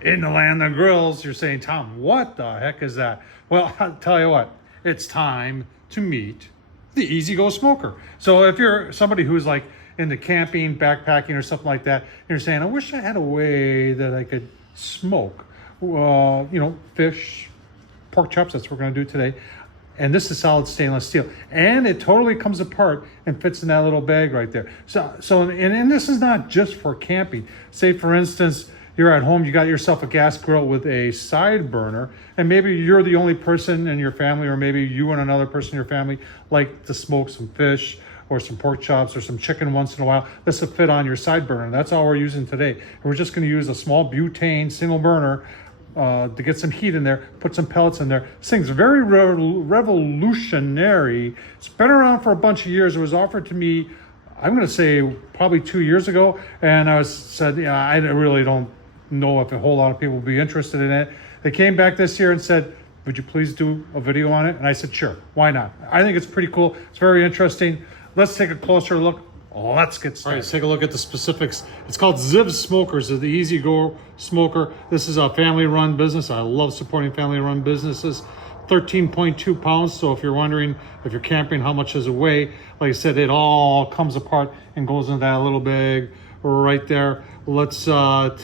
In the land of grills, you're saying, Tom, what the heck is that? Well, I'll tell you what, it's time to meet the EasyGo smoker. So if you're somebody who's like into camping, backpacking, or something like that, you're saying, I wish I had a way that I could smoke, fish, pork chops, that's what we're gonna do today. And this is solid stainless steel. And it totally comes apart and fits in that little bag right there. And this is not just for camping. Say for instance, you're at home, you got yourself a gas grill with a side burner, and maybe you're the only person in your family, or maybe you and another person in your family like to smoke some fish or some pork chops or some chicken once in a while. This will fit on your side burner. That's all we're using today. And we're just gonna use a small butane single burner to get some heat in there, put some pellets in there. This thing's very revolutionary. It's been around for a bunch of years. It was offered to me, I'm gonna say probably 2 years ago, and I said, I really don't know if a whole lot of people will be interested in it. They came back this year and said, would you please do a video on it? And I said, sure, why not? I think it's pretty cool. It's very interesting. Let's take a closer look. Let's get started. All right, let's take a look at the specifics. It's called Ziv Smokers, the EasyGo smoker. This is a family-run business. I love supporting family-run businesses. 13.2 pounds. So if you're wondering, if you're camping, how much does it weigh? Like I said, it all comes apart and goes into that little bag right there. Let's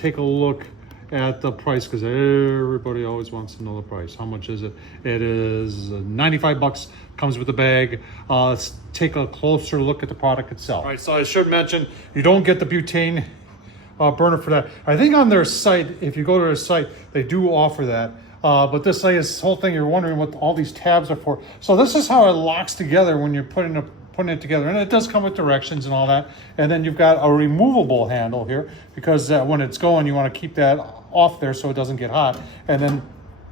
take a look at the price, because everybody always wants to know the price. How much is it? It is 95 bucks, comes with the bag. Let's take a closer look at the product itself. All right, so I should mention, you don't get the butane burner for that. I think on their site, if you go to their site, they do offer that. But this whole thing, you're wondering what all these tabs are for. So this is how it locks together when you're putting it together, and it does come with directions and all that. And then you've got a removable handle here, because when it's going, you want to keep that off there so it doesn't get hot. And then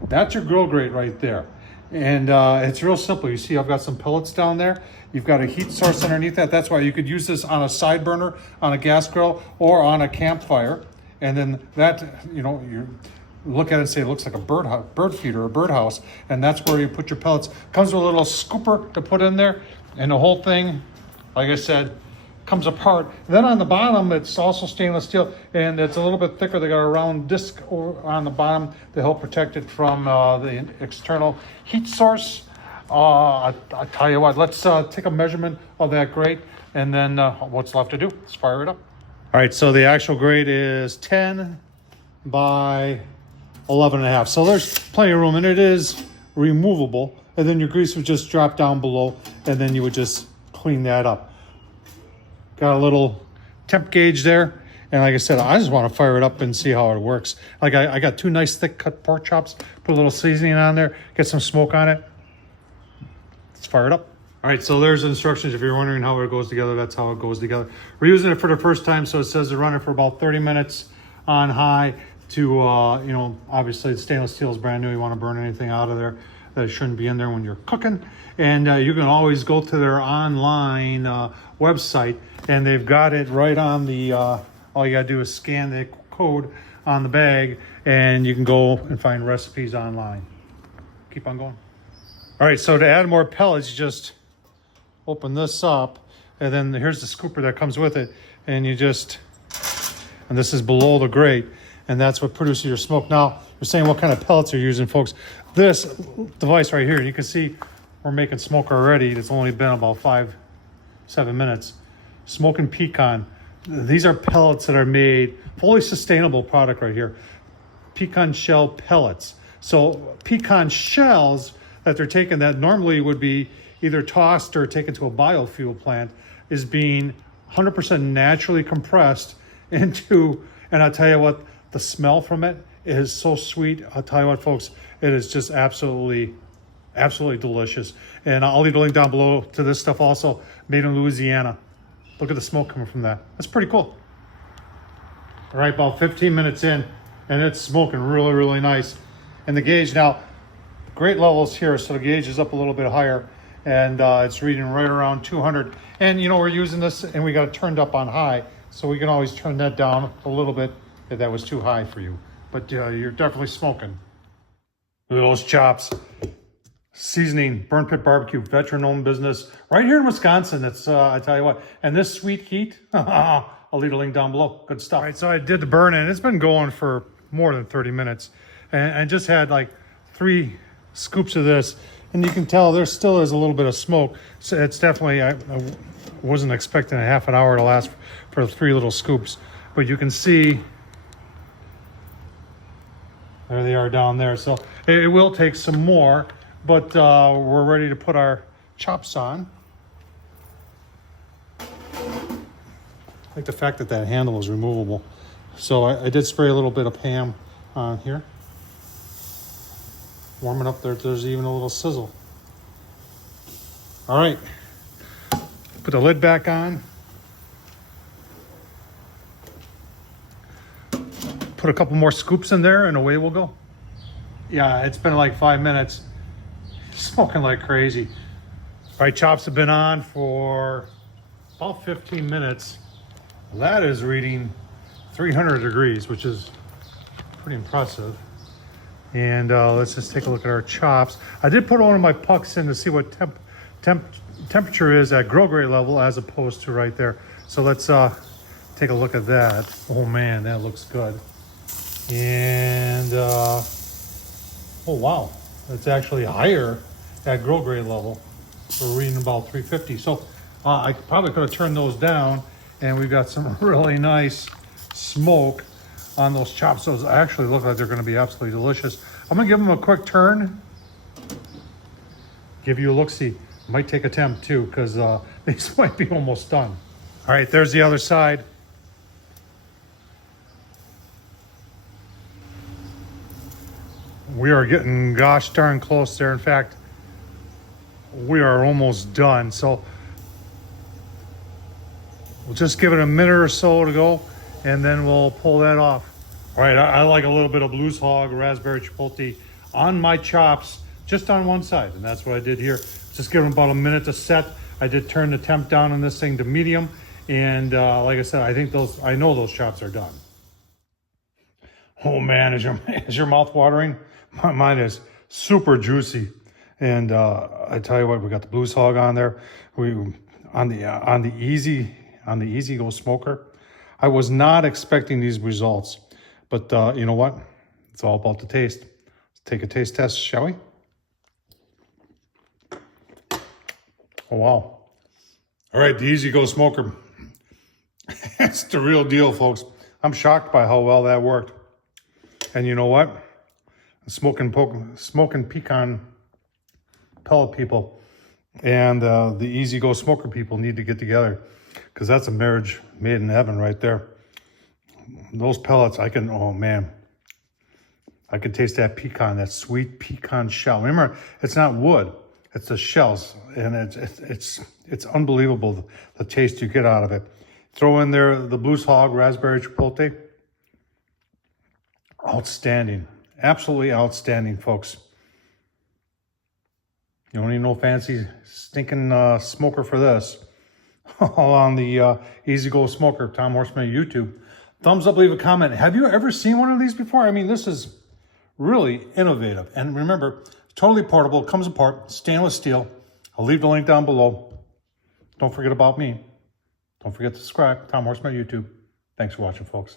that's your grill grate right there. And it's real simple. You see I've got some pellets down there. You've got a heat source underneath that. That's why you could use this on a side burner, on a gas grill, or on a campfire. And then that, you look at it and say it looks like a bird feeder, a birdhouse, and that's where you put your pellets. Comes with a little scooper to put in there, and the whole thing, like I said, comes apart. Then on the bottom, it's also stainless steel, and it's a little bit thicker. They got a round disc on the bottom to help protect it from the external heat source. I'll tell you what, let's take a measurement of that grate, and then what's left to do? Let's fire it up. All right, so the actual grate is 10 by 11 and a half. So there's plenty of room, and it is removable. And then your grease would just drop down below, and then you would just clean that up. Got a little temp gauge there. And like I said, I just want to fire it up and see how it works. Like I got 2 nice thick cut pork chops, put a little seasoning on there, get some smoke on it. Let's fire it up. All right, so there's instructions. If you're wondering how it goes together, that's how it goes together. We're using it for the first time, so it says to run it for about 30 minutes on high to, obviously the stainless steel is brand new. You want to burn anything out of there that shouldn't be in there when you're cooking. And you can always go to their online website, and they've got it right on the, all you gotta do is scan the code on the bag, and you can go and find recipes online. Keep on going. All right, so to add more pellets, you just open this up, and then here's the scooper that comes with it, and and this is below the grate, and that's what produces your smoke. Now, you're saying what kind of pellets you're using, folks. This device right here, you can see we're making smoke already. It's only been about 5-7 minutes. Smoking Pecan. These are pellets that are made, fully sustainable product right here. Pecan shell pellets. So pecan shells that they're taking that normally would be either tossed or taken to a biofuel plant is being 100% naturally compressed into, and I'll tell you what, the smell from it is so sweet. I'll tell you what, folks, it is just absolutely delicious. And I'll leave a link down below to this stuff also, made in Louisiana. Look at the smoke coming from that. That's pretty cool. All right, about 15 minutes in, and it's smoking really, really nice. And the gauge now, great levels here, so the gauge is up a little bit higher, and it's reading right around 200. And we're using this, and we got it turned up on high, so we can always turn that down a little bit if that was too high for you. But you're definitely smoking. Look at those chops. Seasoning, Burn Pit Barbecue, veteran-owned business right here in Wisconsin. It's I tell you what, and this sweet heat, I'll leave a link down below. Good stuff. All right, so I did the burn, and it's been going for more than 30 minutes, and just had like 3 scoops of this, and you can tell there still is a little bit of smoke. So it's definitely, I wasn't expecting a half an hour to last for 3 little scoops, but you can see there they are down there. So it will take some more, but we're ready to put our chops on. I like the fact that that handle is removable. So I did spray a little bit of Pam on here. Warming up there, there's even a little sizzle. All right, put the lid back on. Put a couple more scoops in there and away we'll go. Yeah, it's been like 5 minutes. Smoking like crazy. All right, chops have been on for about 15 minutes. That is reading 300 degrees, which is pretty impressive. And let's just take a look at our chops. I did put one of my pucks in to see what temperature is at grill grate level as opposed to right there. So let's take a look at that. Oh man, that looks good. And oh wow, it's actually higher at grill grate level. We're reading about 350. So I probably could have turned those down, and we've got some really nice smoke on those chops. Those actually look like they're going to be absolutely delicious. I'm going to give them a quick turn, give you a look-see. Might take a temp too, because these might be almost done. All right, there's the other side. We are getting gosh darn close there. In fact, we are almost done. So we'll just give it a minute or so to go, and then we'll pull that off. All right, I like a little bit of blues hog, raspberry chipotle on my chops, just on one side, and that's what I did here. Just give them about a minute to set. I did turn the temp down on this thing to medium, and like I said, I know those chops are done. Oh man, is your mouth watering? Mine is super juicy, and I tell you what, we got the blues hog on there. We on the EasyGo smoker. I was not expecting these results, but you know what? It's all about the taste. Let's take a taste test, shall we? Oh wow! All right, the EasyGo smoker. It's the real deal, folks. I'm shocked by how well that worked. And you know what? Smoking pecan pellet people and the EasyGo smoker people need to get together, because that's a marriage made in heaven right there. Those pellets, oh man, I can taste that pecan, that sweet pecan shell. Remember, it's not wood, it's the shells, and it's unbelievable the taste you get out of it. Throw in there the blues hog, raspberry chipotle. Outstanding, absolutely outstanding, folks. You don't need no fancy stinking smoker for this. All on the EasyGo smoker, Tom Horsman YouTube. Thumbs up, leave a comment. Have you ever seen one of these before? I mean, this is really innovative. And remember, totally portable, comes apart, stainless steel. I'll leave the link down below. Don't forget about me. Don't forget to subscribe, Tom Horsman YouTube. Thanks for watching, folks.